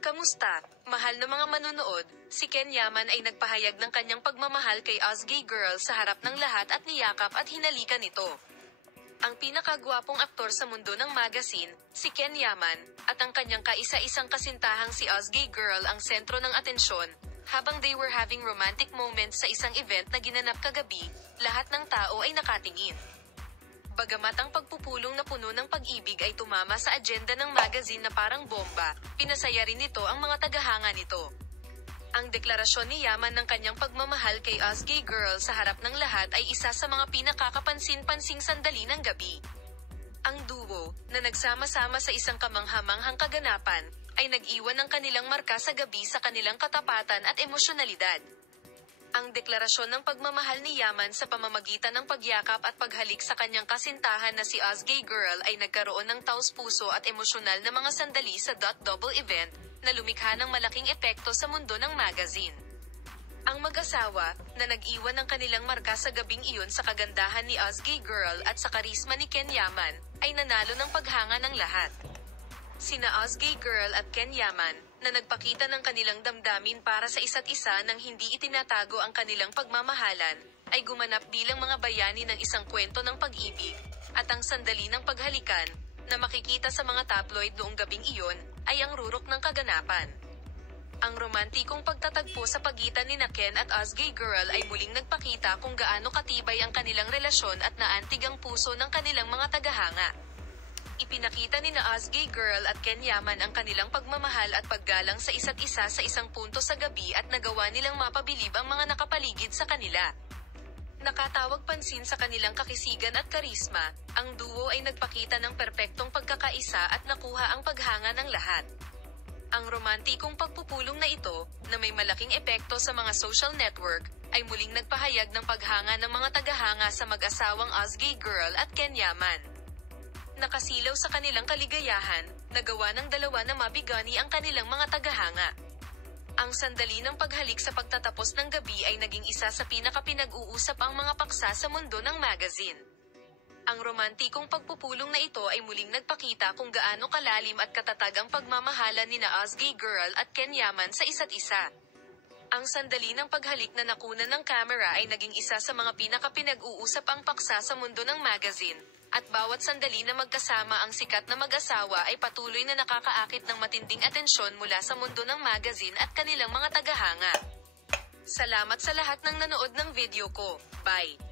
Kamusta, mahal na mga manunood? Si Ken Yaman ay nagpahayag ng kanyang pagmamahal kay Ozgie Girl sa harap ng lahat at niyakap at hinalikan ito. Ang pinakagwapong aktor sa mundo ng magazine, si Ken Yaman, at ang kanyang kaisa-isang kasintahang si Ozgie Girl ang sentro ng atensyon, habang they were having romantic moments sa isang event na ginanap kagabi, lahat ng tao ay nakatingin. Bagamat ang pagpupulong na puno ng pag-ibig ay tumama sa agenda ng magazine na parang bomba, pinasaya rin nito ang mga tagahanga nito. Ang deklarasyon ni Yaman ng kanyang pagmamahal kay Ozgie Girl sa harap ng lahat ay isa sa mga pinakakapansin-pansing sandali ng gabi. Ang duo, na nagsama-sama sa isang kamanghamanghang kaganapan, ay nag-iwan ng kanilang marka sa gabi sa kanilang katapatan at emosyonalidad. Ang deklarasyon ng pagmamahal ni Yaman sa pamamagitan ng pagyakap at paghalik sa kanyang kasintahan na si Ozgie Girl ay nagkaroon ng taos-puso at emosyonal na mga sandali sa double event, na lumikha ng malaking epekto sa mundo ng magazine. Ang mag-asawa, na nag-iwan ng kanilang marka sa gabing iyon sa kagandahan ni Ozgie Girl at sa karisma ni Ken Yaman, ay nanalo ng paghanga ng lahat. Sina Ozgie Girl at Ken Yaman, na nagpakita ng kanilang damdamin para sa isa't isa nang hindi itinatago ang kanilang pagmamahalan, ay gumanap bilang mga bayani ng isang kwento ng pag-ibig, at ang sandali ng paghalikan, na makikita sa mga tabloid noong gabing iyon, ay ang rurok ng kaganapan. Ang romantikong pagtatagpo sa pagitan ni Ken at Ozgie Girl ay muling nagpakita kung gaano katibay ang kanilang relasyon at naantig ang puso ng kanilang mga tagahanga. Ipinakita ni Ozgie Girl at Ken Yaman ang kanilang pagmamahal at paggalang sa isa't isa sa isang punto sa gabi at nagawa nilang mapabilib ang mga nakapaligid sa kanila. Nakatawag pansin sa kanilang kakisigan at karisma, ang duo ay nagpakita ng perpektong pagkakaisa at nakuha ang paghanga ng lahat. Ang romantikong pagpupulong na ito, na may malaking epekto sa mga social network, ay muling nagpahayag ng paghanga ng mga tagahanga sa mag-asawang Ozgie Girl at Ken Yaman. Nakasilaw sa kanilang kaligayahan, nagawa ng dalawa na mabigani ang kanilang mga tagahanga. Ang sandali ng paghalik sa pagtatapos ng gabi ay naging isa sa pinakapinag-uusap ang mga paksa sa mundo ng magazine. Ang romantikong pagpupulong na ito ay muling nagpakita kung gaano kalalim at katatag ang pagmamahalan ni Ozgie Girl at Ken Yaman sa isa't isa. Ang sandali ng paghalik na nakunan ng kamera ay naging isa sa mga pinakapinag-uusap ang paksa sa mundo ng magazine, at bawat sandali na magkasama ang sikat na mag-asawa ay patuloy na nakakaakit ng matinding atensyon mula sa mundo ng magazine at kanilang mga tagahanga. Salamat sa lahat ng nanood ng video ko. Bye!